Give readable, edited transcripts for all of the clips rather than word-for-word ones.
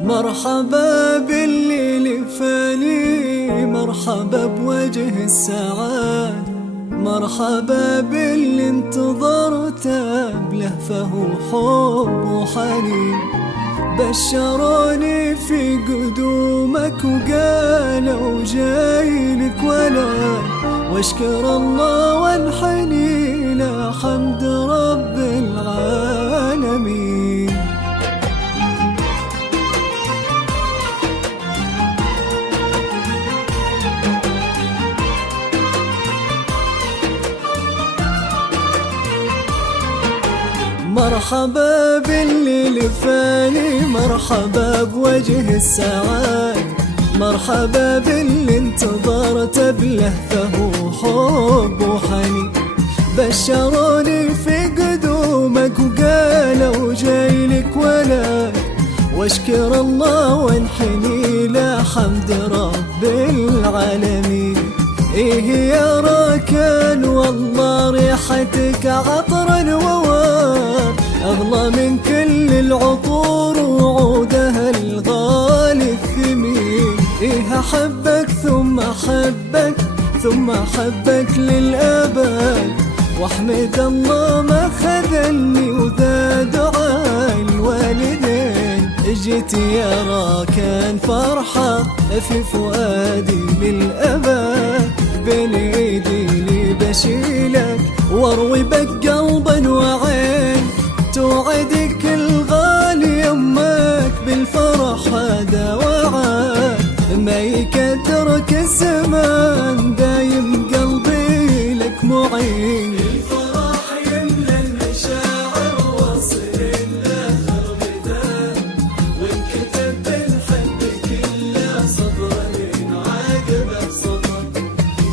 مرحبا باللي لفاني، مرحبا بوجه السعاد، مرحبا باللي انتظرته بلهفه وحب وحنين. بشروني في قدومك وقالوا جايلك ولد، واشكر الله وانحني له حمد رب العالمين. مرحبا باللي لفاني، مرحبا بوجه السعاد، مرحبا باللي انتظرت بلهفه وحب وحنين. بشروني في قدومك وقالوا جايلك ولد، واشكر الله وانحني له حمد رب العالمين. ايه يا راكان والله ريحتك عطر ووار، أغلى من كل العطور وعودها الغالي الثمين. إيه أحبك ثم أحبك ثم أحبك للأبد، واحمد الله ما خذلني وذا دعاء الوالدين. اجيت يا راكان فرحة في فؤادي للأبد، بين ايدي لي بشيلك واروي بك قلبا وعين. توعدك الغالي يمك بالفرح هذا وعد، ما يكدرك الزمان دايم قلبي لك معين. الفرح يملى المشاعر واصل لاخر بداية، وانكتب بالحب كله صبر من عاقبه صبر.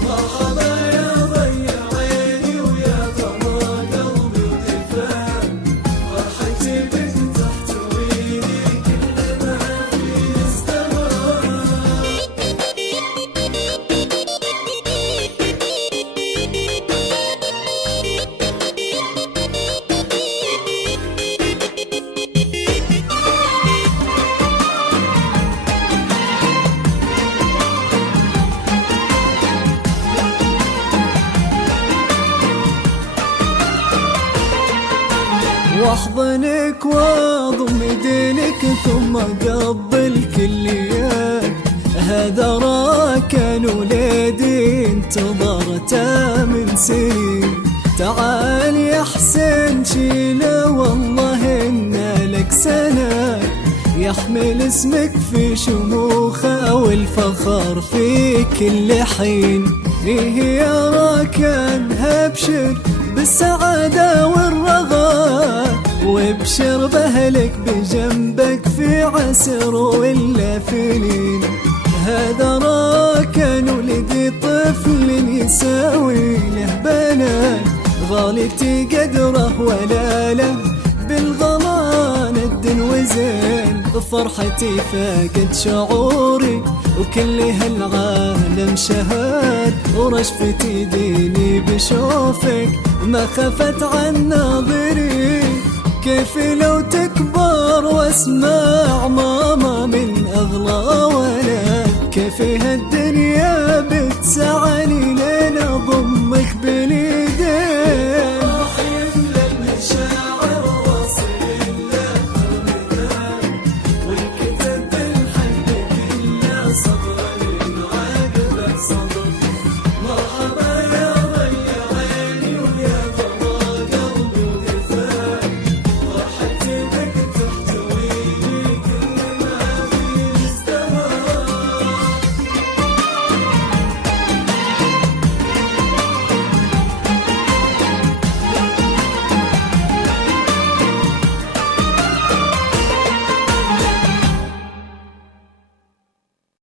مرحبا يا ضي عيني ويا ضما قلبي وتفاهم، فرحتي بك تحتويني كل ما في استمر. واحضنك واضم يدينك ثم اقبل كليات، هذا راكان وليدي انتظرته من سنين. تعال يا حسين شيله والله ان لك سنة، يحمل اسمك في شموخه والفخر في كل حين. ايه يا راكان ابشر بالسعادة والرغاء، وابشر بهلك بجنبك في عسر ولا فنين. هذا راكان ولدي طفل يساوي له بنات، غالتي قدره ولا له بالغلا ند وزين. فرحتي فاقت شعوري وكل هالعالم شهاد، ورشفتي ديني بشوفك ما خفت عن ناظري. كيف لو تكبر واسمع ماما من أغلى ولد، كيف يهدي